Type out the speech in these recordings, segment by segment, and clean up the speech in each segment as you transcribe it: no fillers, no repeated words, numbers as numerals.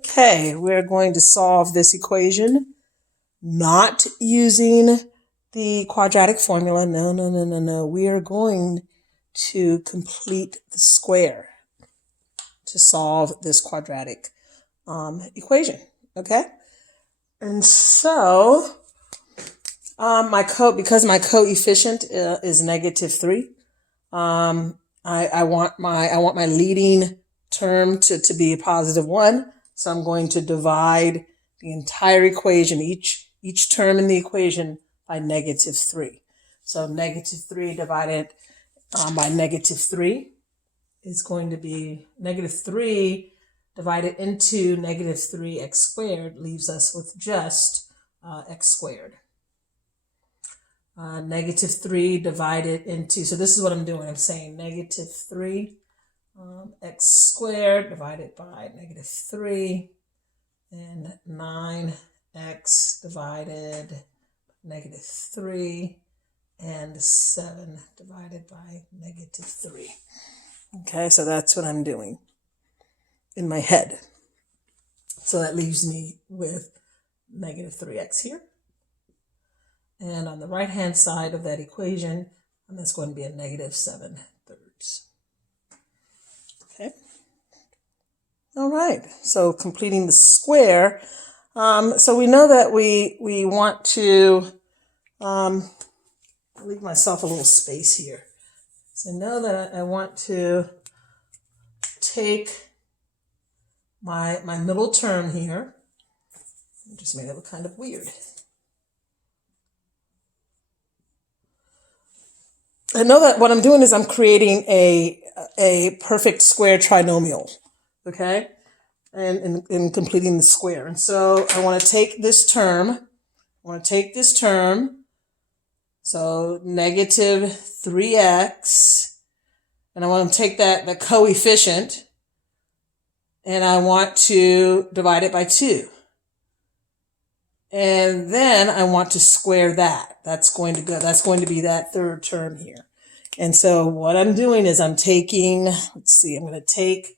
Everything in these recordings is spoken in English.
Okay, we're going to solve this equation not using the quadratic formula. No. We are going to complete the square to solve this quadratic equation. Okay, and so because my coefficient is -3. I want my leading term to be a +1. So I'm going to divide the entire equation, each term in the equation, by -3. So -3 divided by -3 is going to be -3 divided into -3x squared leaves us with just x squared. -3 divided into, so this is what I'm doing. I'm saying -3 x squared divided by -3 and 9x divided by -3 and 7 divided by -3. Okay, so that's what I'm doing in my head. So that leaves me with -3x here. And on the right-hand side of that equation, that's going to be a -7/3. Okay. All right. So completing the square. So we know that we want to leave myself a little space here. So I know that I want to take my middle term here. I just made it look kind of weird. I know that what I'm doing is I'm creating a perfect square trinomial, okay, and completing the square. And so I want to take this term. So -3x, and I want to take the coefficient, and I want to divide it by 2. And then I want to square that. That's going to be that third term here. And so what I'm doing is I'm taking, I'm going to take,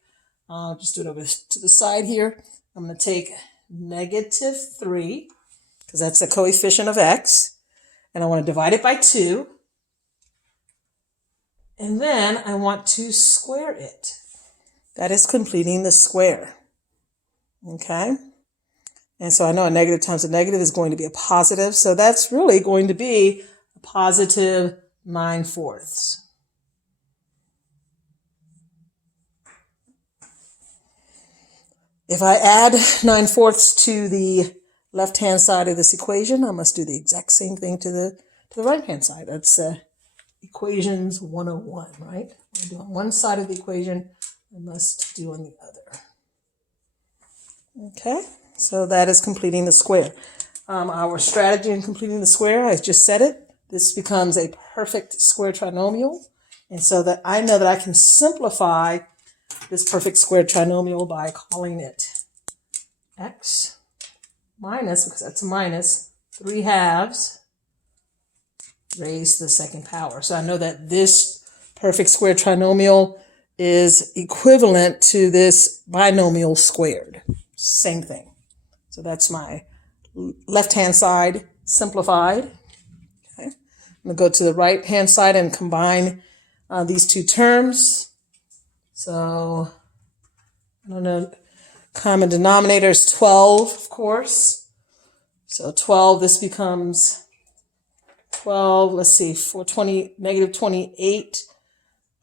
just do it over to the side here. I'm going to take -3, because that's the coefficient of x, and I want to divide it by 2. And then I want to square it. That is completing the square. Okay? And so I know a negative times a negative is going to be a positive. So that's really going to be a +9/4. If I add 9/4 to the left-hand side of this equation, I must do the exact same thing to the right-hand side. That's equations 101, right? I do on one side of the equation, I must do on the other. Okay? So that is completing the square. Our strategy in completing the square, I just said it. This becomes a perfect square trinomial. And so that I know that I can simplify this perfect square trinomial by calling it x minus, because that's a minus, 3/2 raised to the second power. So I know that this perfect square trinomial is equivalent to this binomial squared. Same thing. So that's my left-hand side simplified. Okay. I'm going to go to the right-hand side and combine these two terms. So, I don't know, common denominator is 12, of course. So 12, this becomes 12, let's see, -28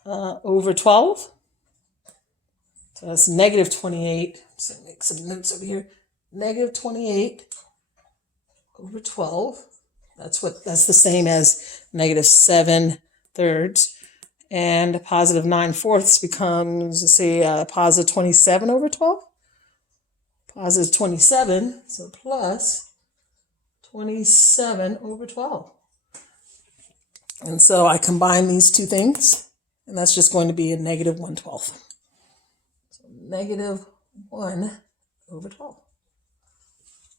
over 12. So that's -28. So make some notes over here. -28 over 12. That's the same as -7/3. And a +9/4 becomes, let's see, +27 over 12. +27, so plus 27 over 12. And so I combine these two things, and that's just going to be a -1/12. So -1 over 12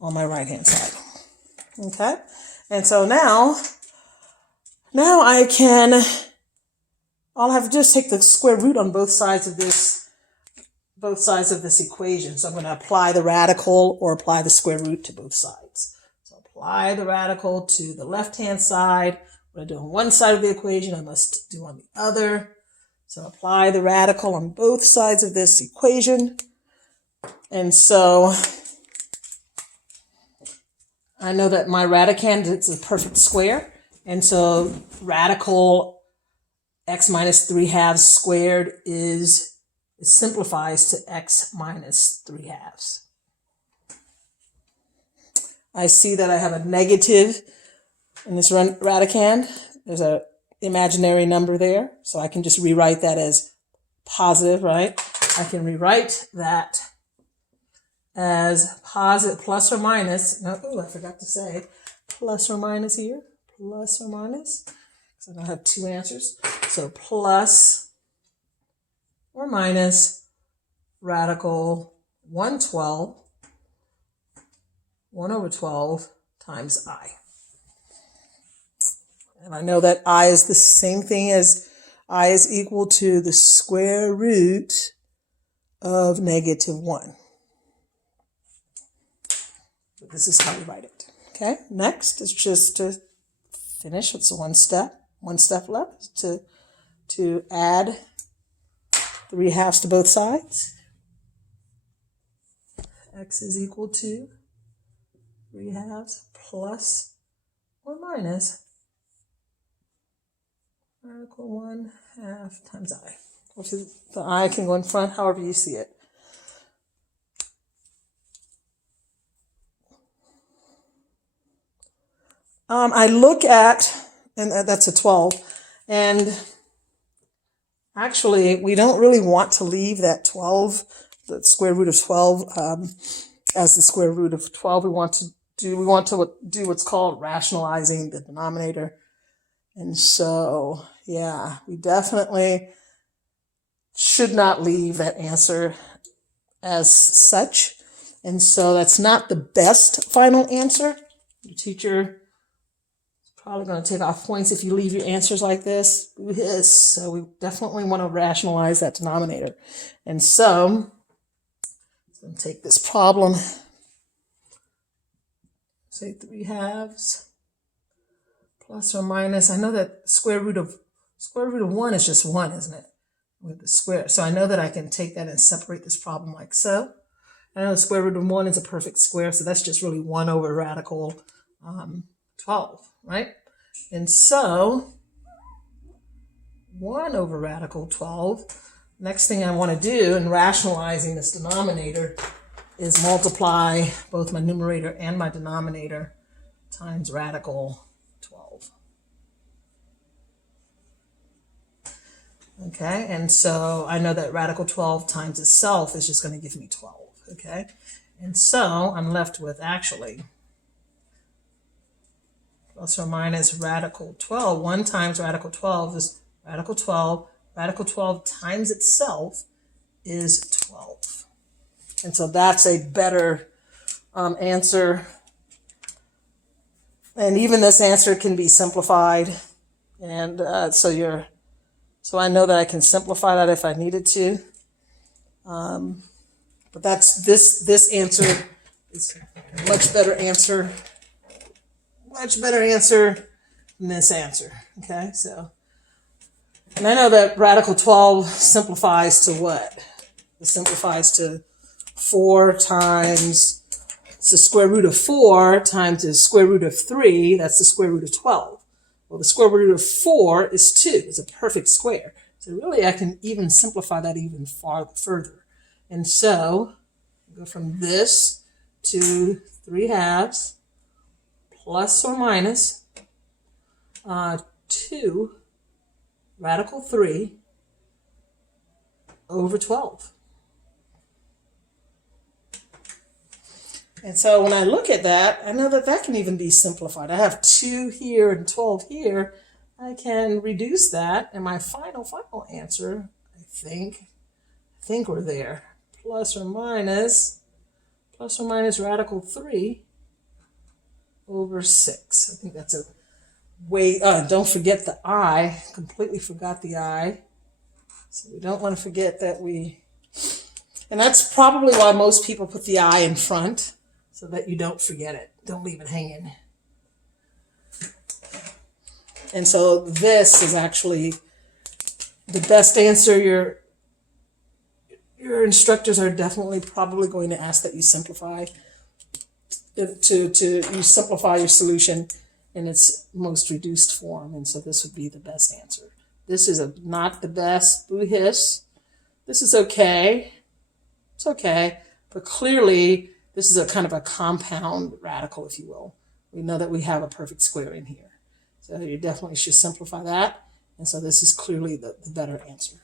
on my right-hand side. Okay? And so now I can, I'll have to just take the square root on both sides of this both sides of this equation. So I'm going to apply the radical or apply the square root to both sides. So apply the radical to the left-hand side. What I do on one side of the equation, I must do on the other. So apply the radical on both sides of this equation. And so I know that my radicand is a perfect square. And so radical x minus 3/2 squared it simplifies to x minus 3/2. I see that I have a negative in this radicand. There's an imaginary number there, so I can just rewrite that as positive, right? I can rewrite that as positive, plus or minus. No, I forgot to say plus or minus here. Plus or minus. So I don't have two answers. So plus or minus radical 1/12, 1/12 times I. And I know that I is the same thing as I is equal to the square root of -1. But this is how we write it. Okay, next is just to finish. It's one step left to add 3/2 to both sides. X is equal to 3/2 plus or minus radical 1/2 times I. Which is, the I can go in front however you see it. I look at, and that's a 12, and actually we don't really want to leave that 12, the square root of 12, as the square root of 12. We want to do what's called rationalizing the denominator. And so, yeah, we definitely should not leave that answer as such. And so that's not the best final answer. Your teacher probably going to take off points if you leave your answers like this. Yes. So we definitely want to rationalize that denominator. And so I'm going to take this problem, say 3/2 plus or minus. I know that square root of 1 is just 1, isn't it? With the square. So I know that I can take that and separate this problem like so. I know the square root of 1 is a perfect square, so that's just really 1 over radical 12, right? And so 1 over radical 12, next thing I want to do in rationalizing this denominator is multiply both my numerator and my denominator times radical 12. Okay, and so I know that radical 12 times itself is just going to give me 12, okay? And so I'm left with actually plus or minus radical 12. 1 times radical 12 is radical 12. Radical 12 times itself is 12. And so that's a better answer. And even this answer can be simplified. And so I know that I can simplify that if I needed to. But that's this answer is a much better answer than this answer. Okay, so, and I know that radical 12 simplifies to what? It simplifies to 4 times, it's the square root of 4 times the square root of 3, that's the square root of 12. Well, the square root of 4 is 2. It's a perfect square. So really I can even simplify that even further. And so go from this to 3/2 plus or minus 2 radical 3 over 12. And so when I look at that, I know that that can even be simplified. I have 2 here and 12 here. I can reduce that, and my final answer, I think we're there. Plus or minus radical 3 over 6. I think that's a way, don't forget the I. Completely forgot the I. So we don't want to forget that we And that's probably why most people put the I in front, so that you don't forget it. Don't leave it hanging. And so this is actually the best answer. Your instructors are definitely probably going to ask that you simplify you simplify your solution in its most reduced form. And so this would be the best answer. This is not the best, boo hiss. This is okay. It's okay. But clearly, this is a kind of a compound radical, if you will. We know that we have a perfect square in here. So you definitely should simplify that. And so this is clearly the better answer.